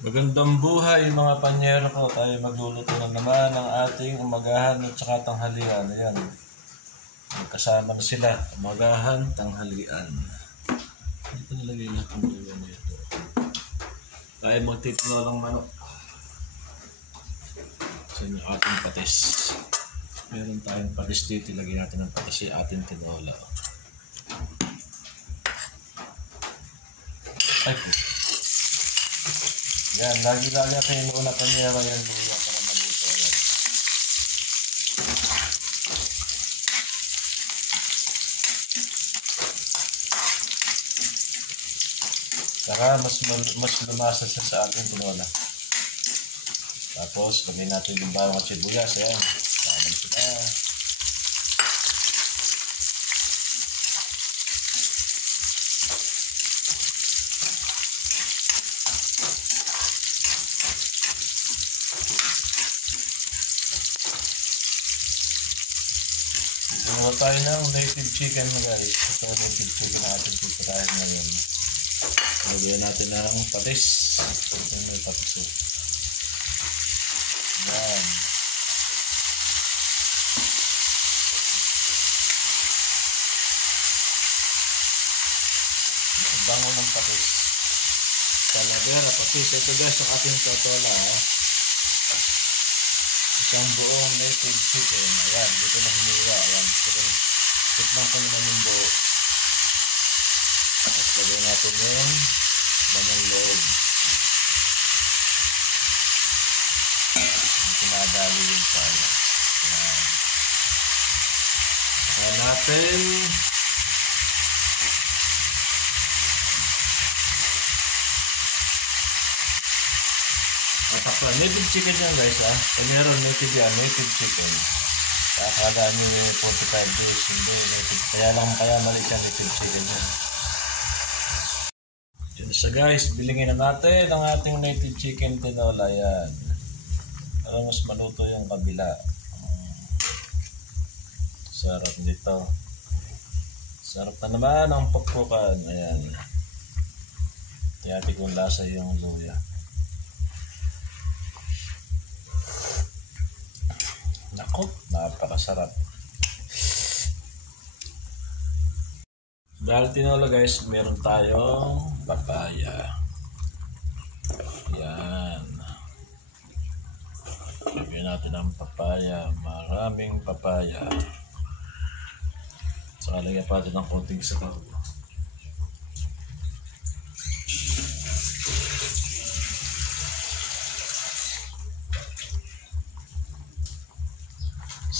Magandang buhay mga panyero ko. Tayo magluluto na naman ng ating umagahan at saka tanghalian. Ayan. Magkasama na sila. Umagahan, tanghalian. Ito nalagay natin ang buhay nito. Tayo magtitino ng manok. Sa yung ating patis. Meron tayong patis dito. Ilagay natin ang patis yung ating tinola. Ay po. Yan, lagi natin inuuna panyero yan luya para maluto. Yan. Saka mas lumasa siya sa ating tinola. Tapos, lagay natin yung bawang at sibuyas. Ayan, tamang sila. Gumawa tayo ng native chicken guys. Ito native chicken natin pipirahin ngayon. Lagyan natin ng patis. Ito may patis. Yan. Bango ng patis. Calavera patis. Ito guys yung ating totola. Isang buong native chicken. Ayan, dito na hiniwa. Ayan, tikman ko naman yung buo. Tapos lagay natin yung banang loob. Pinadali yung pala. Ayan. Ayan natin. Matakpan. Native chicken yan guys ha. Pag meron native yan, native chicken. Akala nyo 45 days, hindi native. Kaya mali siya native chicken yan. Yun sa guys, bilingin na natin ang ating native chicken tinola yan. Para mas maluto yung kabila. Sarap nito. Sarap na naman ang pukpukan. Ayan. Tiyati kong lasa yung luya. Naku, napakasarap. Dahil tinola guys, meron tayong papaya. Yan. Lagyan natin ang papaya. Maraming papaya. Saka lagyan pa natin ng konting sabaw.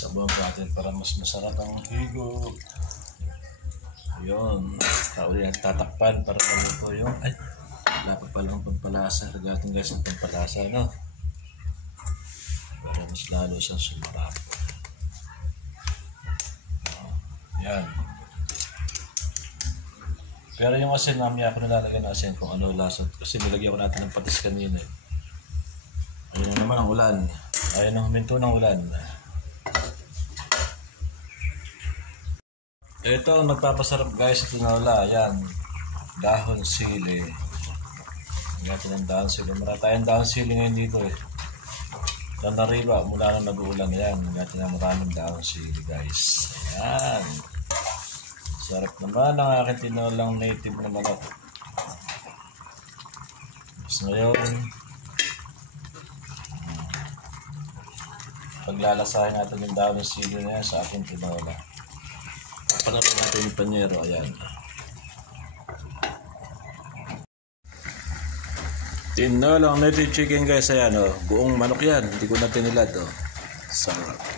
Sabaw natin para mas masarap ang higo. Yun. Kauli ang tatakpan para maluto yung ay, wala pa palang pampalasa. Lagatin guys ang pampalasa, no? Para mas lalo siyang sumarap. Yan. Pero yung asin, mamaya ako nilalagay ng asin kung ano lasa. Kasi nilagyan ko natin ng patis kanina. Ayun na naman ang ulan. Ayun ang huminto ng ulan. Ito, nagpapasarap guys, tinola. Yan. Dahon sili. Natin ang dahon sili. Marami tayong dahon sili ngayon dito eh. Tanariba, mula nang nag-uulan. Yan. Natin ang maraming dahon sili guys. Ayan. Sarap naman ang aking tinolang native na manok. Tapos ngayon, paglalasahin natin yung dahon sili na yan sa aking tinola. Panapin natin yung panyero, ayan. Tinolang native chicken guys, ayan o. Buong manok yan, hindi ko na tinilad o. Sarap.